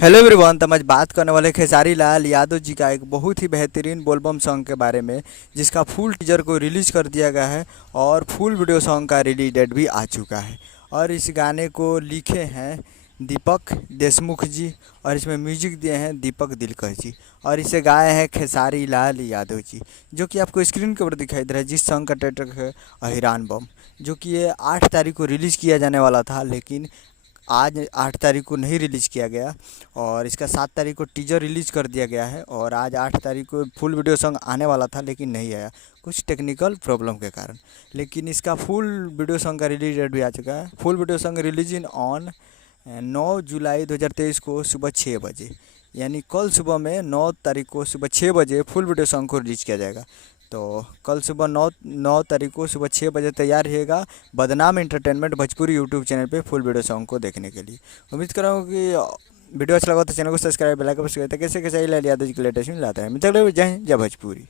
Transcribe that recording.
Hello everyone. तो हम आज बात करने वाले खेसारी लाल यादव जी का एक बहुत ही बेहतरीन बोलबम सॉन्ग के बारे में, जिसका फुल टीजर को रिलीज़ कर दिया गया है और फुल वीडियो सॉन्ग का रिलीज डेट भी आ चुका है। और इस गाने को लिखे हैं दीपक देशमुख जी और इसमें म्यूजिक दिए हैं दीपक दिलकर जी और इसे गाए हैं खेसारी लाल यादव जी, जो कि आपको स्क्रीन के ऊपर दिखाई दे रहा है। जिस सॉन्ग का टाइटल है अहिरान बम, जो कि ये 8 तारीख को रिलीज़ किया जाने वाला था, लेकिन आज 8 तारीख को नहीं रिलीज़ किया गया और इसका 7 तारीख को टीजर रिलीज़ कर दिया गया है। और आज 8 तारीख को फुल वीडियो सॉन्ग आने वाला था, लेकिन नहीं आया कुछ टेक्निकल प्रॉब्लम के कारण। लेकिन इसका फुल वीडियो सॉन्ग का रिलीज डेट भी आ चुका है। Full video song release in on 9 जुलाई 2023 को सुबह 6 बजे, यानी कल सुबह में 9 तारीख को सुबह 6 बजे फुल वीडियो सॉन्ग को रिलीज़ किया जाएगा। तो कल सुबह 9 तारीख को सुबह 6 बजे तैयार रहिएगा बदनाम एंटरटेनमेंट भोजपुरी यूट्यूब चैनल पे फुल वीडियो सॉन्ग को देखने के लिए। उम्मीद कर रहा हूँ कि वीडियो अच्छा लगा तो चैनल को सब्सक्राइब बेल आइकन प्रेस करें, कैसे कैसे लाल यादव जी के लेटेस्ट मिल आता है। मित्र जय हिंद, जय भोजपुरी।